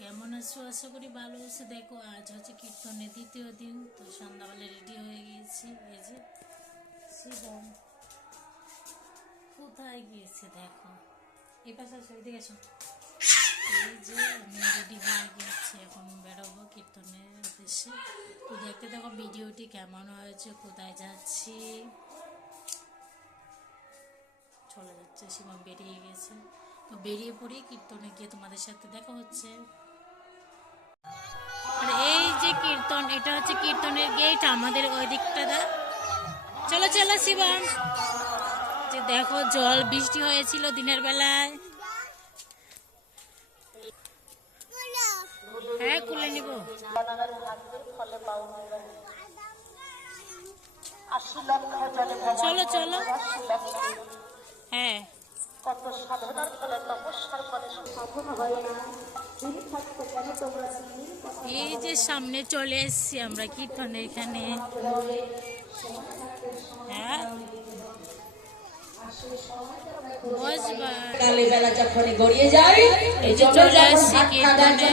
কেমন আছো? আশা করি ভালো আছো। দেখো আজ হচ্ছে কীর্তনের দ্বিতীয় দিন, তো সন্ধ্যাবেলা রেডি হয়ে গিয়েছি। এই যে শিবম কোথায় গিয়েছে দেখো, এই পাশে আসো, এদিকে এসো। এই যে আমি রেডি হয়ে গিয়েছি, এখন বেরোবো কীর্তনের উদ্দেশ্যে। তো দেখতে দেখো ভিডিওটি কেমন হয়েছে, কোথায় যাচ্ছি। চলে যাচ্ছে, শিবম বেরিয়ে গেছে। তো বেরিয়ে পড়ি, কীর্তনে গিয়ে তোমাদের সাথে দেখা হচ্ছে। আর এই যে কীর্তন, এটা হচ্ছে কীর্তনের গেট, আমাদের ওই দিকটা দা। চলো চলো শিবম। যে দেখো জল বৃষ্টি হয়েছিল দিনের বেলায়। হ্যাঁ খুলে নিব। চলো চলো। হ্যাঁ কত সাধনার ফলে তপস্যার ফলে সাধন হয় না। এই যে সামনে চলে এসছি আমরা কীর্তনের এখানে। হ্যাঁ বেলা যখন গড়িয়ে যায়, এই যে চলে এসছি কীর্তনে।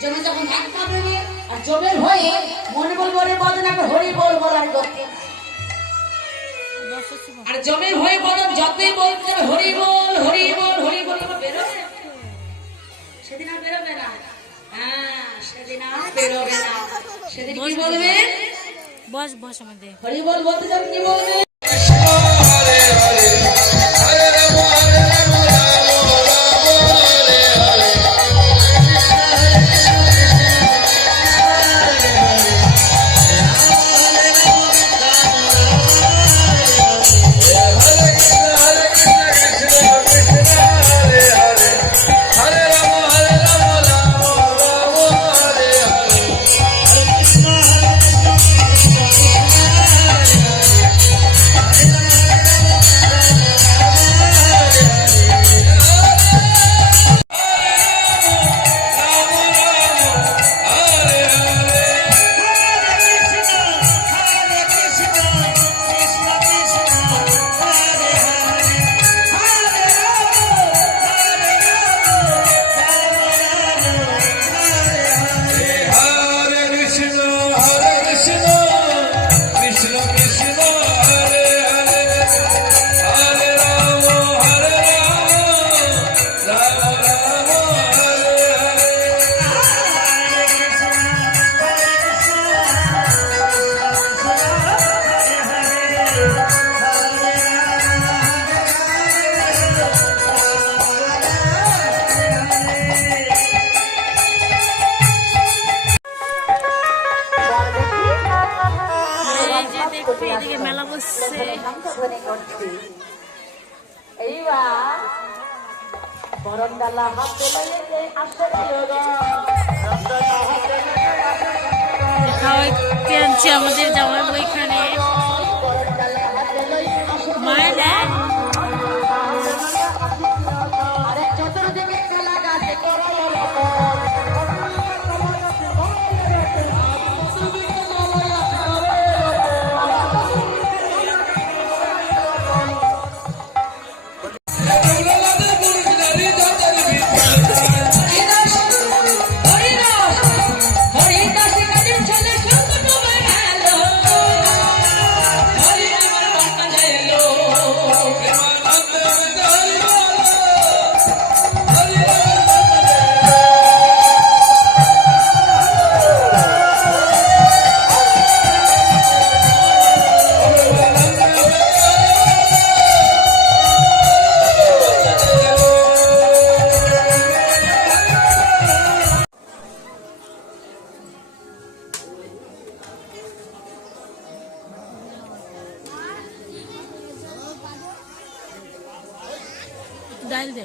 জমে যখন ভাত খাবে আর জমের হয়ে মনে বলবো রে বদন একটা হরি বল বলার করতে। আর জমের হয়ে বদন যতই বলতে যাবে হরি বল হরি বল হরি বল, বেরোবে সেদিন আর বেরোবে না। হ্যাঁ সেদিন আর বেরোবে না। সেদিন কি বলবে? বস বস আমাদের হরি বল বলতে যাবে, কি বলবে? এদিকে মেলা বসছে। খাওয়াইতে আনছি আমাদের যাওয়ার ওইখানে মায়ের। ডাল দে।